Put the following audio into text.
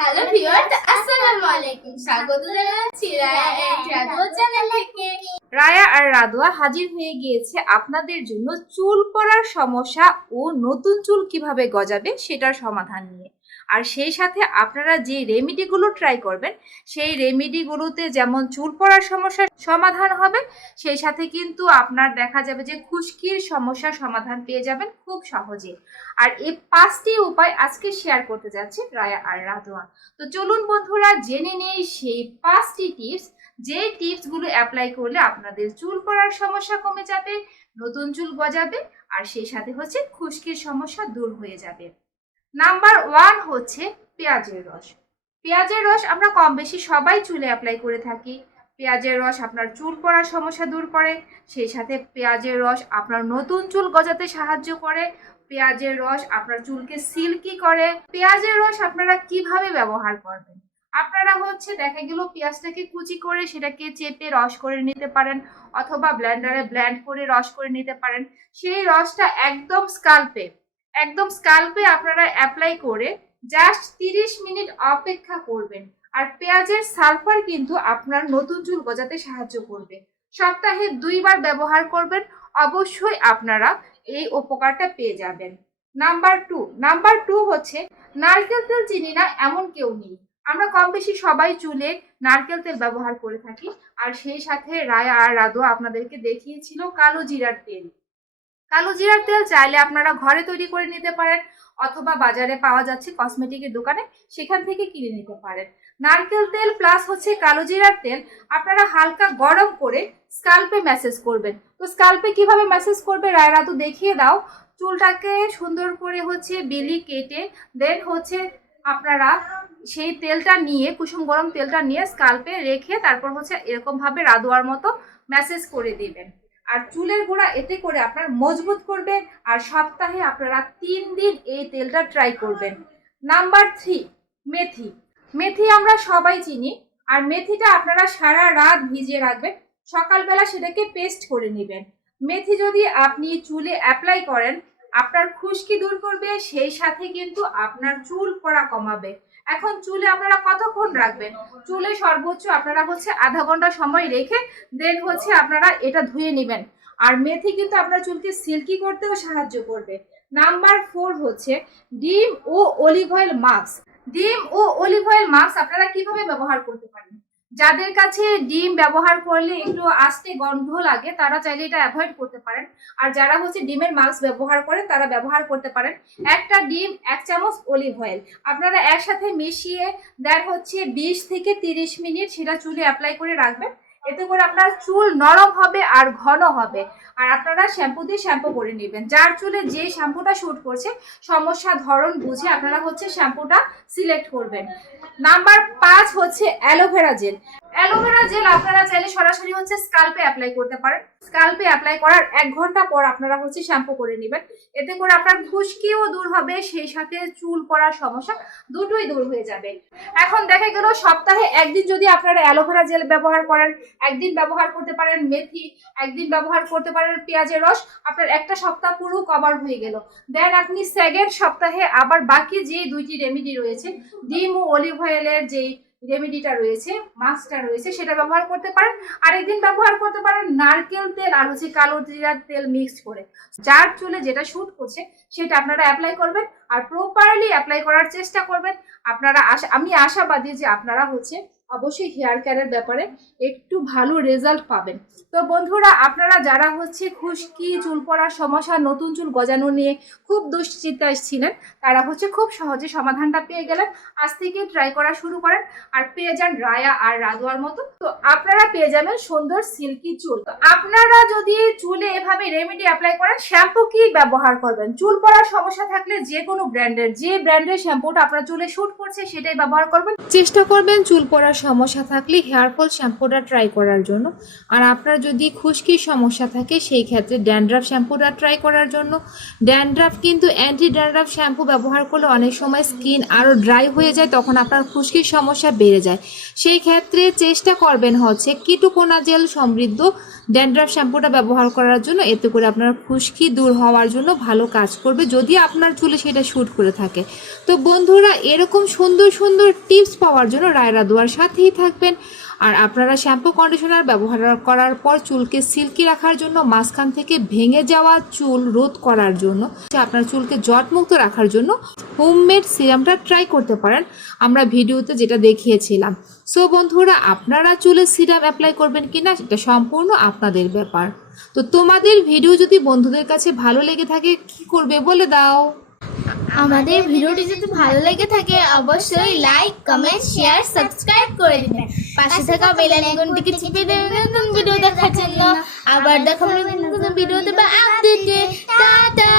Hello viewers, আসসালামু আলাইকুম। স্বাগত জানাচ্ছি রায়া এন্ড রাদুয়া চ্যানেল থেকে। রায়া আর রাদুয়া হাজির হয়ে গিয়েছে আপনাদের জন্য চুল পড়ার সমস্যা ও নতুন চুল কিভাবে গজাবে সেটার সমাধান নিয়ে। আর সেই সাথে আপনারা যে রেমেডিগুলো ট্রাই করবেন সেই রেমেডিগুলোতে যেমন চুল পড়ার সমস্যার সমাধান হবে, সেই সাথে কিন্তু আপনার দেখা যাবে যে খুশকির সমস্যার সমাধান পেয়ে যাবেন খুব সহজে। আর এই 5টি উপায় আজকে শেয়ার করতে যাচ্ছে রায়া আর রাদুয়া। তো চলুন বন্ধুরা জেনে নেই সেই 5টি টিপস, যে টিপসগুলো অ্যাপ্লাই করলে আপনাদের চুল পড়ার সমস্যা কমে যাবে, নতুন চুল গজাবে, আর সেই সাথে হচ্ছে খুশকির সমস্যা দূর হয়ে যাবে। নাম্বার 1 হচ্ছে পেঁয়াজের রস। পেঁয়াজের রস আমরা কম বেশি সবাই চুলে অ্যাপ্লাই করে থাকি। পেঁয়াজের রস আপনার চুল পড়ার সমস্যা দূর করে, সেই সাথে পেঁয়াজের রস আপনার নতুন চুল গজাতে সাহায্য করে। পেঁয়াজের রস আপনার চুলকে সিল্কি করে। পেঁয়াজের রস আপনারা কিভাবে ব্যবহার করবেন? আপনারা হচ্ছে দেখা গেল পেঁয়াজটাকে কুচি করে সেটাকে চেপে রস করে নিতে পারেন, অথবা ব্লেন্ডারে ব্লেন্ড করে রস করে নিতে পারেন। সেই রসটা একদম স্কাল্পে আপনারা অ্যাপ্লাই করে জাস্ট 30 মিনিট অপেক্ষা করবেন। আর পেঁয়াজের সালফার কিন্তু আপনার নতুন চুল গজাতে সাহায্য করবে। সপ্তাহে 2 বার ব্যবহার করবেন, অবশ্যই আপনারা এই উপকারটা পেয়ে যাবেন। নাম্বার টু হচ্ছে নারকেল তেল। চিনি না এমন কেউ নেই, আমরা কম বেশি সবাই চুলে নারকেল তেল ব্যবহার করে থাকি। আর সেই সাথে রায়া আর রাদুয়া আপনাদেরকে দেখিয়েছিল কালো জিরার তেল। কালো জিরার তেল চাইলে আপনারা ঘরে তৈরি করে নিতে পারেন, অথবা বাজারে পাওয়া যাচ্ছে কসমেটিকের দোকানে, সেখান থেকে কিনে নিতে পারেন। নারকেল তেল প্লাস হচ্ছে কালো জিরার তেল আপনারা হালকা গরম করে স্কাল্পে ম্যাসেজ করবেন। তো স্কাল্পে কিভাবে ম্যাসেজ করবে রায়া রাদু দেখিয়ে দাও। চুলটাকে সুন্দর করে হচ্ছে বেলি কেটে দেন হচ্ছে আপনারা সেই তেলটা নিয়ে, কুসুম গরম তেলটা নিয়ে স্কাল্পে রেখে তারপর হচ্ছে এরকম ভাবে রাদুয়ার মতো ম্যাসেজ করে দিবেন। আর চুলের গোড়া এতে করে আপনার মজবুত করবে। আর সপ্তাহে আপনারা 3 দিন এই তেলটা ট্রাই করবেন। নাম্বার 3, মেথি। মেথি আমরা সবাই চিনি, আর মেথিটা আপনারা সারা রাত ভিজিয়ে রাখবেন, সকালবেলা সেটাকে পেস্ট করে নেবেন। মেথি যদি আপনি চুলে অ্যাপ্লাই করেন আপনার খুশকি দূর করবে, সেই সাথে কিন্তু আপনার চুল পড়া কমাবে। এখন চুলে আপনারা কতক্ষণ রাখবেন? চুলে সর্বোচ্চ আপনারা হচ্ছে আধা ঘন্টা সময় রেখে দেন হচ্ছে আপনারা এটা ধুয়ে নেবেন। আর মেথি কিন্তু আপনার চুলকে সিল্কি করতেও সাহায্য করবে। নাম্বার 4 হচ্ছে ডিম ও অলিভ অয়েল মাস্ক। ডিম ও অলিভ অয়েল মাস্ক আপনারা কিভাবে ব্যবহার করতে পারেন? যাদের কাছে ডিম ব্যবহার করলে একটু আস্তে গন্ধ লাগে তারা চাইলে এটা অ্যাভয়েড করতে পারেন। আর যারা হচ্ছে ডিমের মাস্ক ব্যবহার করেন তারা ব্যবহার করতে পারেন। একটা ডিম, 1 চামচ অলিভ অয়েল আপনারা একসাথে মিশিয়ে দেন হচ্ছে 20 থেকে 30 মিনিট সেটা চুলে অ্যাপ্লাই করে রাখবেন। এতে করে আপনার চুল নরম হবে আর ঘন হবে। আর আপনারা শ্যাম্পু দিয়ে শ্যাম্পু করে নেবেন। যার চুলে যে শ্যাম্পুটা শুট করছে সমস্যা ধরন বুঝে আপনারা হচ্ছে শ্যাম্পুটা সিলেক্ট করবেন। নাম্বার 5 হচ্ছে অ্যালোভেরা জেল। অ্যালোভেরা জেল আপনারা চাইলে সরাসরি হচ্ছে স্কাল্পে অ্যাপ্লাই করতে পারেন। স্কাল্পে অ্যাপ্লাই করার 1 ঘন্টা পর আপনারা হচ্ছে শ্যাম্পু করে নেবেন। এতে করে আপনার খুশকিও দূর হবে, সেই সাথে চুল পড়ার সমস্যা দুটোই দূর হয়ে যাবে। এখন দেখা গেল সপ্তাহে 1 দিন যদি আপনারা অ্যালোভেরা জেল ব্যবহার করেন, 1 দিন ব্যবহার করতে পারেন মেথি, 1 দিন ব্যবহার করতে পারেন পেঁয়াজের রস, আপনার একটা সপ্তাহ পুরো কভার হয়ে গেল। দেন আপনি সেকেন্ড সপ্তাহে আবার বাকি যে 2টি রেমেডি রয়েছে, ডিম ও অলিভ অয়েলের যে রেমেডিটা রয়েছে, মাস্কটা রয়েছে, সেটা ব্যবহার করতে পারেন। আরেকদিন ব্যবহার করতে পারেন নারকেল তেল আর হচ্ছে কালো জিরার তেল মিক্সড করে। যার চুলে যেটা শুট করছে সেটা আপনারা অ্যাপ্লাই করবেন আর প্রপারলি অ্যাপ্লাই করার চেষ্টা করবেন। আপনারা আমি আশাবাদী যে আপনারা হচ্ছে অবশ্যই হেয়ার কেয়ারের ব্যাপারে একটু ভালো রেজাল্ট পাবেন। তো বন্ধুরা, আপনারা যারা হচ্ছে খুশকি, চুল পড়ার সমস্যা, নতুন চুল গজানো নিয়ে খুব দুশ্চিন্তায় ছিলেন তারা হচ্ছে খুব সহজে সমাধানটা পেয়ে গেলেন। আজ থেকে ট্রাই করা শুরু করেন আর পেয়ে যান রায়া আর রাদুয়ার মতো। তো আপনারা পেয়ে যাবেন সুন্দর সিল্কি চুল। তো আপনারা যদি চুলে এভাবে রেমেডি অ্যাপ্লাই করেন, শ্যাম্পু কি ব্যবহার করবেন? চুল পড়ার সমস্যা থাকলে যে কোনো ব্র্যান্ডের শ্যাম্পুটা আপনার চুলে শুট করছে সেটাই ব্যবহার করবেন। চেষ্টা করবেন চুল পড়ার সমস্যা থাকলে হেয়ার ফল শ্যাম্পুটা ট্রাই করার জন্য। আর আপনার যদি খুশকির সমস্যা থাকে সেই ক্ষেত্রে ড্যান্ড্রাফ শ্যাম্পুটা ট্রাই করার জন্য। ড্যান্ড্রাফ কিন্তু অ্যান্টি ড্যান্ড্রাফ শ্যাম্পু ব্যবহার করলে অনেক সময় স্কিন আরও ড্রাই হয়ে যায়, তখন আপনার খুশকির সমস্যা বেড়ে যায়। সেই ক্ষেত্রে চেষ্টা করবেন হচ্ছে কিটোকোনাজেল সমৃদ্ধ ড্যান্ড্রাফ শ্যাম্পুটা ব্যবহার করার জন্য। এতে করে আপনার খুশকি দূর হওয়ার জন্য ভালো কাজ করবে, যদি আপনার চুলে সেটা শ্যুট করে থাকে। তো বন্ধুরা, এরকম সুন্দর সুন্দর টিপস পাওয়ার জন্য রায়রা দুয়ার সাথেই থাকবেন। আর আপনারা শ্যাম্পু কন্ডিশনার ব্যবহার করার পর চুলকে সিল্কি রাখার জন্য, মাঝখান থেকে ভেঙে যাওয়া চুল রোধ করার জন্য, আপনার চুলকে জটমুক্ত রাখার জন্য হোমমেড সিরামটা ট্রাই করতে পারেন, আমরা ভিডিওতে যেটা দেখিয়েছিলাম। সো বন্ধুরা, আপনারা চুলে সিরাম অ্যাপ্লাই করবেন কিনা সেটা সম্পূর্ণ আপনাদের ব্যাপার। তো তোমাদের ভিডিও যদি বন্ধুদের কাছে ভালো লেগে থাকে কি করবে বলে দাও। আমাদের ভিডিওটি যদি ভালো লেগে থাকে অবশ্যই লাইক, কমেন্ট, শেয়ার, সাবস্ক্রাইব করে দিবেন। পাশে থাকা বেল আইকনটিকে চিপে দেবেন নতুন ভিডিও দেখার জন্য। আবার দেখা হবে নতুন ভিডিওতে বা আপডেটে। টাটা।